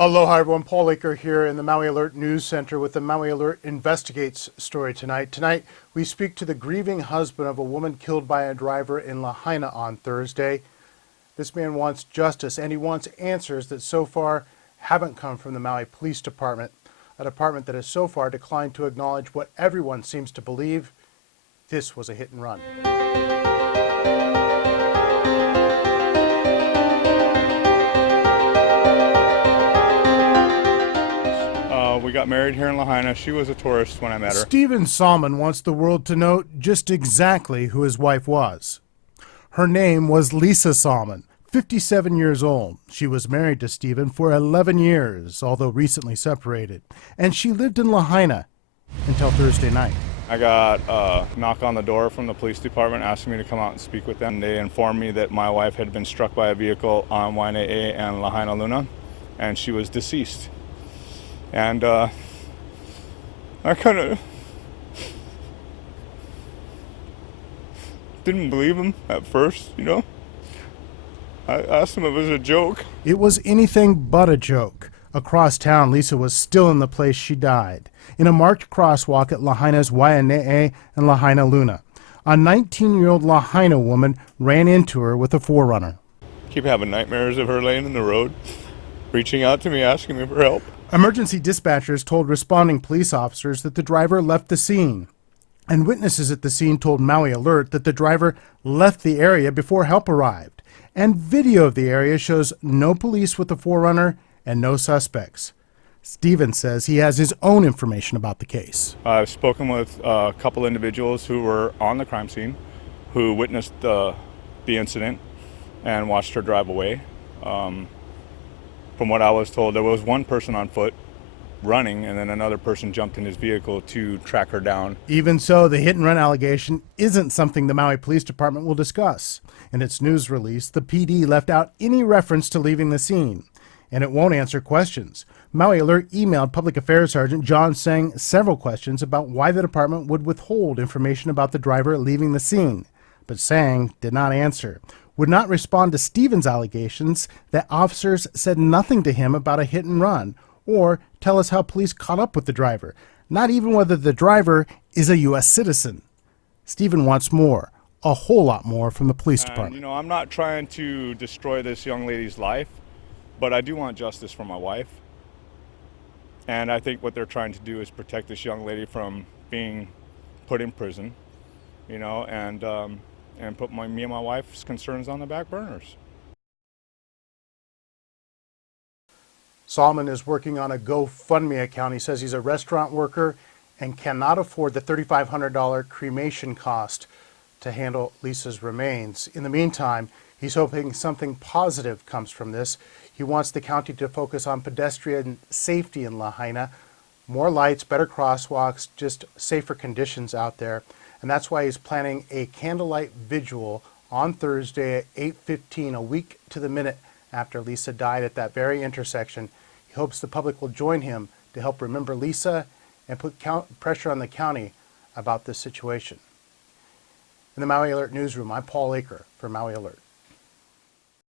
Aloha everyone, Paul Laker here in the Maui Alert News Center with the Maui Alert Investigates story tonight. Tonight, we speak to the grieving husband of a woman killed by a driver in Lahaina on Thursday. This man wants justice and he wants answers that so far haven't come from the Maui Police Department, a department that has so far declined to acknowledge what everyone seems to believe. This was a hit and run. We got married here in Lahaina. She was a tourist when I met her. Stephen Salmon wants the world to know just exactly who his wife was. Her name was Lisa Salmon, 57 years old. She was married to Stephen for 11 years, although recently separated. And she lived in Lahaina until Thursday night. I got a knock on the door from the police department asking me to come out and speak with them. They informed me that my wife had been struck by a vehicle on Waianae and Lahaina Luna, and she was deceased. And I kind of didn't believe him at first, you know. I asked him if it was a joke. It was anything but a joke. Across town, Lisa was still in the place she died, in a marked crosswalk at Lahaina's Waianae and Lahaina Luna. A 19-year-old Lahaina woman ran into her with a 4Runner. Keep having nightmares of her laying in the road, reaching out to me, asking me for help. Emergency dispatchers told responding police officers that the driver left the scene, and witnesses at the scene told Maui Alert that the driver left the area before help arrived. And video of the area shows no police with the 4Runner and no suspects. Stephen says he has his own information about the case. I've spoken with a couple individuals who were on the crime scene, who witnessed the incident and watched her drive away. From what I was told, there was one person on foot running, and then another person jumped in his vehicle to track her down. Even so, the hit and run allegation isn't something the Maui Police Department will discuss. In its news release, the PD left out any reference to leaving the scene, and it won't answer questions. Maui Alert emailed Public Affairs Sergeant John Sang several questions about why the department would withhold information about the driver leaving the scene, but Sang did not answer. Would not respond to Stephen's allegations that officers said nothing to him about a hit and run, or tell us how police caught up with the driver, not even whether the driver is a U.S. citizen. Stephen wants more, a whole lot more from the police department. You know, I'm not trying to destroy this young lady's life, but I do want justice for my wife. And I think what they're trying to do is protect this young lady from being put in prison, you know, and put me and my wife's concerns on the back burners. Salmon is working on a GoFundMe account. He says he's a restaurant worker and cannot afford the $3,500 cremation cost to handle Lisa's remains. In the meantime, he's hoping something positive comes from this. He wants the county to focus on pedestrian safety in Lahaina, more lights, better crosswalks, just safer conditions out there. And that's why he's planning a Candlelight Vigil on Thursday at 8:15, a week to the minute after Lisa died at that very intersection. He hopes the public will join him to help remember Lisa and put pressure on the county about this situation. In the Maui Alert newsroom, I'm Paul Laker for Maui Alert.